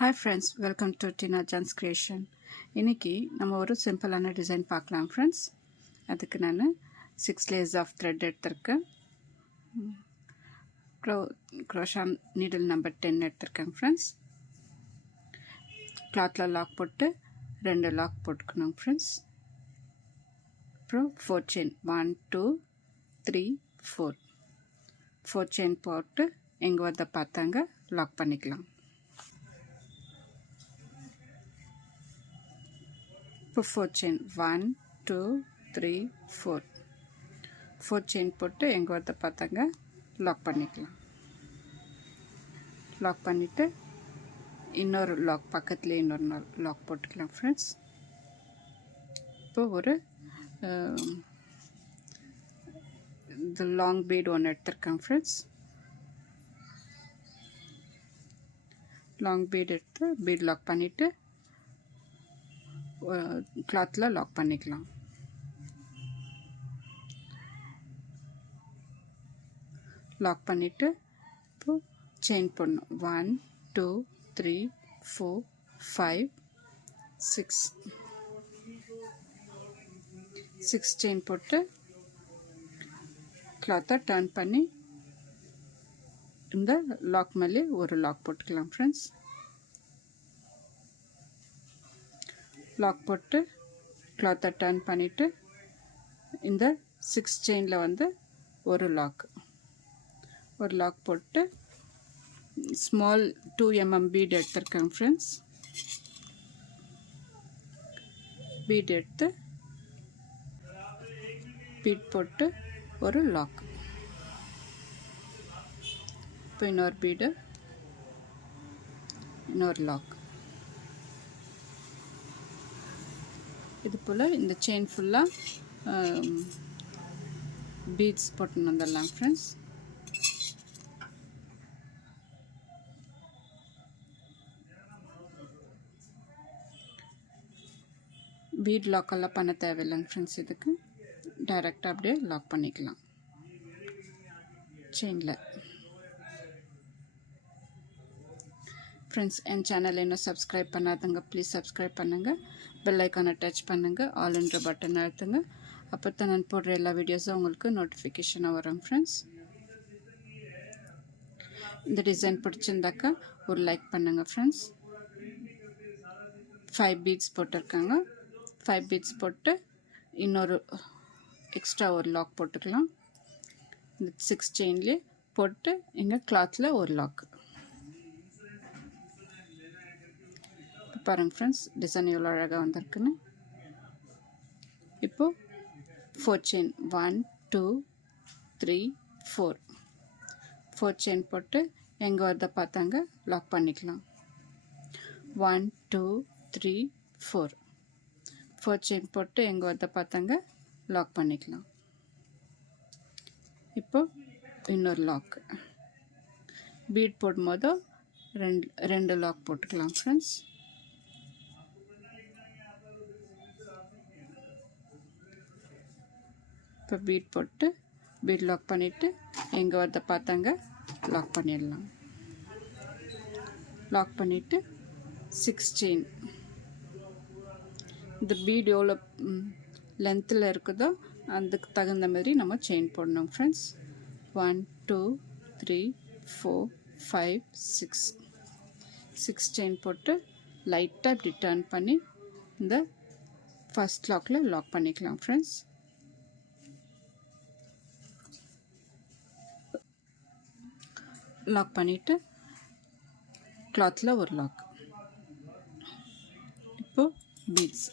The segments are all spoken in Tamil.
Hi friends, welcome to Tina Jan's Creation. இன்னைக்கு நம்ம ஒரு சிம்பிளான டிசைன் பார்க்கலாம் ஃப்ரெண்ட்ஸ். அதுக்கு நான் 6 layers of thread எடுத்திருக்கேன். crochet needle number 10 எடுத்திருக்கேன் ஃப்ரெண்ட்ஸ். கிளாத்ல லாக் போட்டு 2 லாக் போட்டுக்கணும் ஃப்ரெண்ட்ஸ். அப்புறம் 4 chain 1 2 3 4 4 chain போட்டு எங்க வந்த பார்த்தாங்க லாக் பண்ணிக்கலாம். இப்போ 4 chain 1 2 3 4 chain போட்டு எங்க வந்த பார்த்தாங்க லாக் பண்ணிக்கலாம். லாக் பண்ணிட்டு இன்னொரு லாக் பக்கத்துல இன்னொரு லாக் போட்டுக்கலாம் ஃப்ரெண்ட்ஸ். இப்போ ஒரு the long bead ஒன்று எடுத்திருக்கேன் ஃப்ரெண்ட்ஸ். லாங் பீட் எடுத்து பீட் லாக் பண்ணிட்டு கிளாத்தில் லாக் பண்ணிக்கலாம். லாக் பண்ணிவிட்டு இப்போ செயின் போடணும். 1 2 3 4 5 6 செயின் போட்டு கிளாத்தை டர்ன் பண்ணி இந்த லாக் மேலே ஒரு லாக் போட்டுக்கலாம் ஃப்ரெண்ட்ஸ். லாக் போட்டு கிளாத்தை டர்ன் பண்ணிவிட்டு இந்த 6 செயினில் வந்து ஒரு லாக் போட்டு ஸ்மால் 2 mm பீட் எடுத்திருக்கேன் ஃப்ரெண்ட்ஸ். பீட் எடுத்து பீட் போட்டு ஒரு லாக். இப்போ இன்னொரு பீடு இன்னொரு லாக். இது போல் இந்த செயின் ஃபுல்லாக பீட்ஸ் போட்டு வந்துடலாம் ஃப்ரெண்ட்ஸ். பீட் லாக்கெல்லாம் பண்ண தேவையில்லைங்க ஃப்ரெண்ட்ஸ். இதுக்கு டைரெக்டாக அப்படியே லாக் பண்ணிக்கலாம் செயினில். ஃப்ரெண்ட்ஸ், என் சேனல் இன்னும் சப்ஸ்கிரைப் பண்ணாதங்க ப்ளீஸ் சப்ஸ்கிரைப் பண்ணுங்கள். பெல் ஐக்கானை டச் பண்ணுங்கள். ஆல்ன்ற பட்டன் அழுத்துங்க. அப்போ தான் நான் போடுற எல்லா வீடியோஸும் உங்களுக்கு நோட்டிஃபிகேஷனாக வரும் ஃப்ரெண்ட்ஸ். இந்த டிசைன் பிடிச்சிருந்தாக்கா ஒரு லைக் பண்ணுங்கள் ஃப்ரெண்ட்ஸ். 5 பீட்ஸ் போட்டிருக்காங்க. 5 பீட்ஸ் போட்டு இன்னொரு எக்ஸ்ட்ரா ஒரு லாக் போட்டுக்கலாம். இந்த 6 செயின்லேயே போட்டு எங்கள் கிளாத்தில் ஒரு லாக். பாருங்கள் ஃப்ரெண்ட்ஸ், டிசைன் எவ்வளோ அழகாக வந்திருக்குன்னு. இப்போது 4 செயின் 1 2 3 4 செயின் போட்டு எங்கே வரத பார்த்தாங்க லாக் பண்ணிக்கலாம். 1 2 3 4 செயின் போட்டு எங்கே வரத பார்த்தாங்க லாக் பண்ணிக்கலாம். இப்போது இன்னொரு லாக் பீட் போடும்போது ரெண்டு லாக் போட்டுக்கலாம் ஃப்ரெண்ட்ஸ். இப்போ பீட் போட்டு பீட் லாக் பண்ணிவிட்டு எங்கே வரத பார்த்தாங்க லாக் பண்ணிடலாம். லாக் பண்ணிவிட்டு 6 செயின். இந்த பீட் எவ்வளோ லென்த்தில் இருக்குதோ அதுக்கு தகுந்த மாதிரி நம்ம செயின் போடணும் ஃப்ரெண்ட்ஸ். 1 2 3 4 5 6 செயின் போட்டு லைட்டாக இப்படி டர்ன் பண்ணி இந்த ஃபஸ்ட் லாக்கில் லாக் பண்ணிக்கலாம் ஃப்ரெண்ட்ஸ். லாக் பண்ணிவிட்டு கிளாத்தில் ஒரு லாக். இப்போது பீட்ஸ்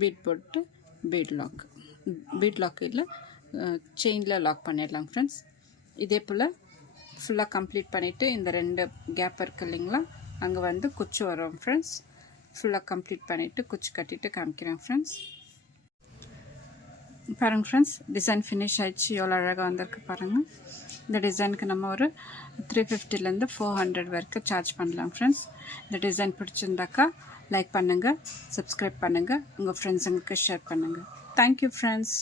பீட் போட்டு பீட் லாக் இல்லை செயினில் லாக் பண்ணிடலாம் ஃப்ரெண்ட்ஸ். இதே போல் ஃபுல்லாக கம்ப்ளீட் பண்ணிவிட்டு இந்த 2 கேப் இருக்குது இல்லைங்களா, அங்கே வந்து குச்சி வரும் ஃப்ரெண்ட்ஸ். ஃபுல்லாக கம்ப்ளீட் பண்ணிவிட்டு குச்சி கட்டிட்டு காமிக்கிறேன் ஃப்ரெண்ட்ஸ். பாருங்கள் ஃப்ரெண்ட்ஸ், டிசைன் ஃபினிஷ் ஆகிடுச்சு. எவ்வளோ அழகாக வந்திருக்கு பாருங்கள். இந்த டிசைனுக்கு நம்ம ஒரு 350லேருந்து 400 வரைக்கும் சார்ஜ் பண்ணலாம் ஃப்ரெண்ட்ஸ். இந்த டிசைன் பிடிச்சிருந்தாக்கா லைக் பண்ணுங்கள், சப்ஸ்கிரைப் பண்ணுங்கள், உங்கள் ஃப்ரெண்ட்ஸுங்களுக்கு ஷேர் பண்ணுங்கள். Thank you friends.